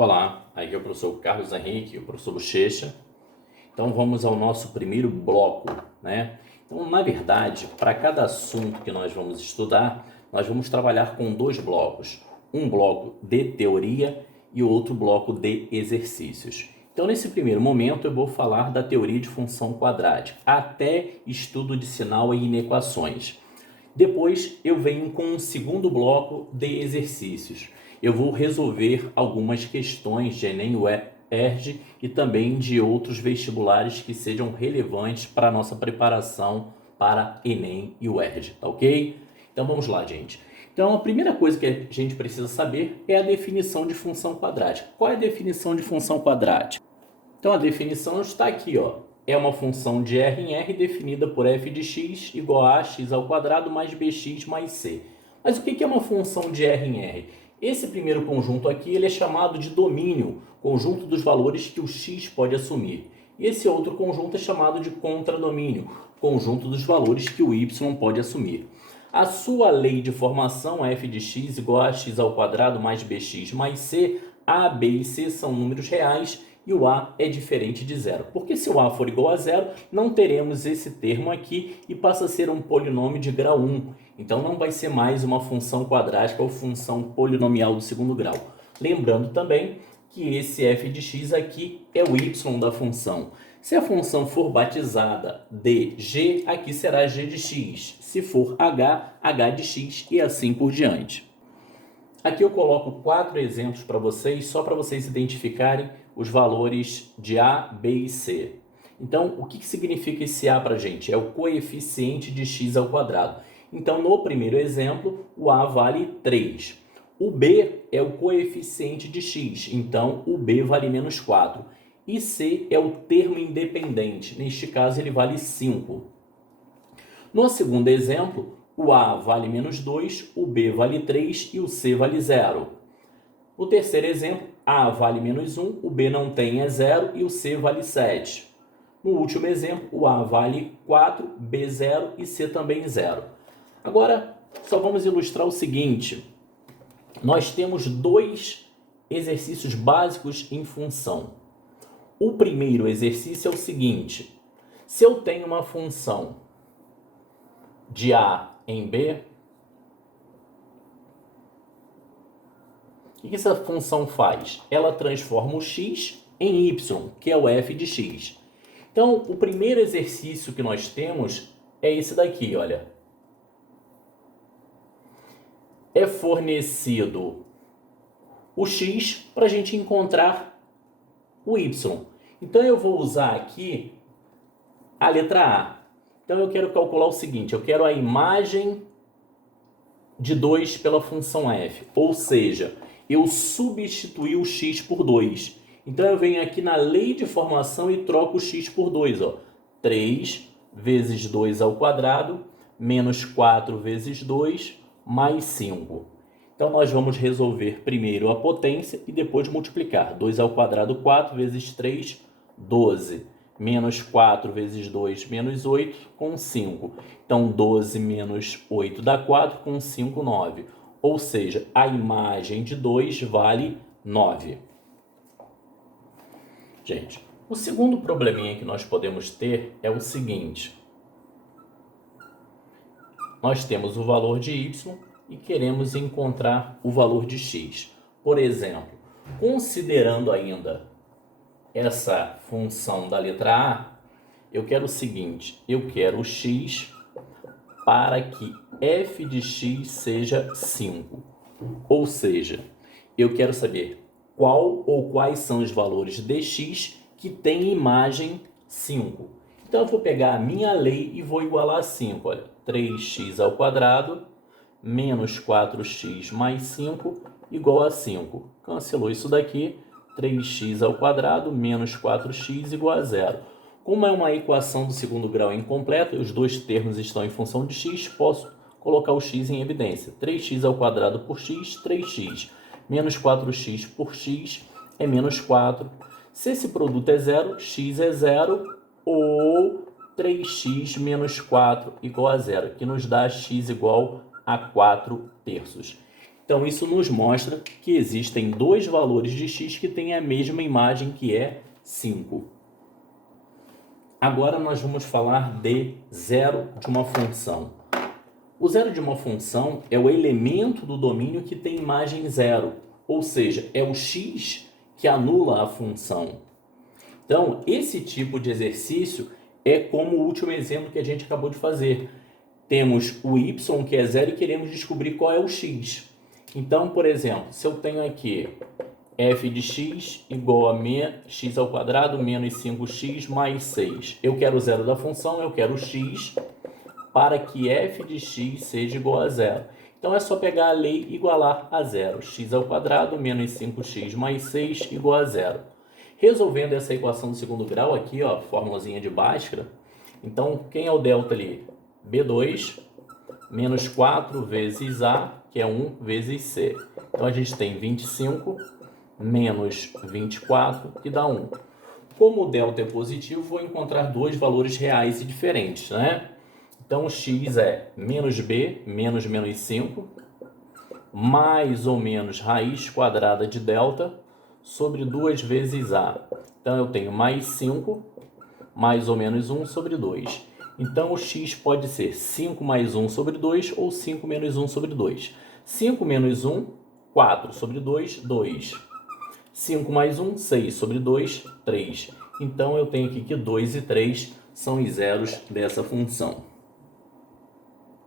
Olá, aqui é o professor Carlos Henrique, o professor Bochecha. Então vamos ao nosso primeiro bloco, né? Então, na verdade, para cada assunto que nós vamos estudar, nós vamos trabalhar com dois blocos. Um bloco de teoria e outro bloco de exercícios. Então, nesse primeiro momento, eu vou falar da teoria de função quadrática, até estudo de sinal e inequações. Depois eu venho com um segundo bloco de exercícios. Eu vou resolver algumas questões de Enem UERJ e também de outros vestibulares que sejam relevantes para a nossa preparação para Enem e UERJ, tá ok? Então vamos lá, gente. Então a primeira coisa que a gente precisa saber é a definição de função quadrática. Qual é a definição de função quadrática? Então a definição está aqui, ó. É uma função de R em R definida por f de x igual a x ao quadrado mais bx mais c. Mas o que é uma função de R em R? Esse primeiro conjunto aqui ele é chamado de domínio, conjunto dos valores que o x pode assumir. E esse outro conjunto é chamado de contradomínio, conjunto dos valores que o y pode assumir. A sua lei de formação, f de x igual a x ao quadrado mais bx mais c, a, b e c são números reais e o a é diferente de zero. Porque se o a for igual a zero, não teremos esse termo aqui e passa a ser um polinômio de grau 1. Então não vai ser mais uma função quadrática ou função polinomial do segundo grau. Lembrando também que esse f de x aqui é o y da função. Se a função for batizada de g, aqui será g de x. Se for h, h de x e assim por diante. Aqui eu coloco 4 exemplos para vocês, só para vocês identificarem os valores de A, B e C. Então, o que significa esse A para a gente? É o coeficiente de x ao quadrado. Então, no primeiro exemplo, o A vale 3. O B é o coeficiente de x, então o B vale menos 4. E C é o termo independente, neste caso ele vale 5. No segundo exemplo, o A vale menos 2, o B vale 3 e o C vale 0. O terceiro exemplo, A vale menos 1, o B não tem, é 0 e o C vale 7. No último exemplo, o A vale 4, B 0 e C também 0. Agora, só vamos ilustrar o seguinte. Nós temos dois exercícios básicos em função. O primeiro exercício é o seguinte. Se eu tenho uma função de A em B, o que essa função faz? Ela transforma o x em y, que é o f de x. Então, o primeiro exercício que nós temos é esse daqui, olha. É fornecido o x para a gente encontrar o y. Então, eu vou usar aqui a letra A. Então, eu quero calcular o seguinte, eu quero a imagem de 2 pela função f, ou seja, eu substituí o x por 2. Então, eu venho aqui na lei de formação e troco o x por 2. Ó. 3 vezes 2 ao quadrado, menos 4 vezes 2, mais 5. Então, nós vamos resolver primeiro a potência e depois multiplicar. 2 ao quadrado, 4 vezes 3, 12. Menos 4 vezes 2, menos 8, com 5. Então, 12 menos 8 dá 4, com 5, 9. Ou seja, a imagem de 2 vale 9. Gente, o segundo probleminha que nós podemos ter é o seguinte. Nós temos o valor de y e queremos encontrar o valor de x. Por exemplo, considerando ainda essa função da letra A, eu quero o seguinte, eu quero o x para que f de x seja 5. Ou seja, eu quero saber qual ou quais são os valores de x que tem imagem 5. Então, eu vou pegar a minha lei e vou igualar a 5. Olha, 3x ao quadrado menos 4x mais 5 igual a 5. Cancelou isso daqui. 3x ao quadrado menos 4x igual a 0. Como é uma equação do segundo grau incompleta, os dois termos estão em função de x, posso colocar o x em evidência. 3x ao quadrado por x, 3x. Menos 4x por x é menos 4. Se esse produto é zero, x é zero ou 3x menos 4 igual a zero, que nos dá x igual a 4 terços. Então, isso nos mostra que existem dois valores de x que têm a mesma imagem, que é 5. Agora nós vamos falar de zero de uma função. O zero de uma função é o elemento do domínio que tem imagem zero, ou seja, é o x que anula a função. Então, esse tipo de exercício é como o último exemplo que a gente acabou de fazer. Temos o y, que é zero, e queremos descobrir qual é o x. Então, por exemplo, se eu tenho aqui f de x igual a x ao quadrado menos 5x mais 6. Eu quero o zero da função, eu quero o x para que f de x seja igual a zero. Então, é só pegar a lei e igualar a zero. X ao quadrado menos 5x mais 6 igual a zero. Resolvendo essa equação do segundo grau aqui, ó, formulazinha de Bhaskara. Então, quem é o delta ali? B2 menos 4 vezes A, que é 1 vezes C. Então, a gente tem 25 menos 24, que dá 1. Como o delta é positivo, vou encontrar dois valores reais e diferentes, né? Então, o x é menos b, menos 5, mais ou menos raiz quadrada de delta sobre 2 vezes a. Então, eu tenho mais 5, mais ou menos 1 sobre 2. Então, o x pode ser 5 mais 1 sobre 2 ou 5 menos 1 sobre 2. 5 menos 1, 4 sobre 2, 2. 5 mais 1, 6 sobre 2, 3. Então, eu tenho aqui que 2 e 3 são os zeros dessa função.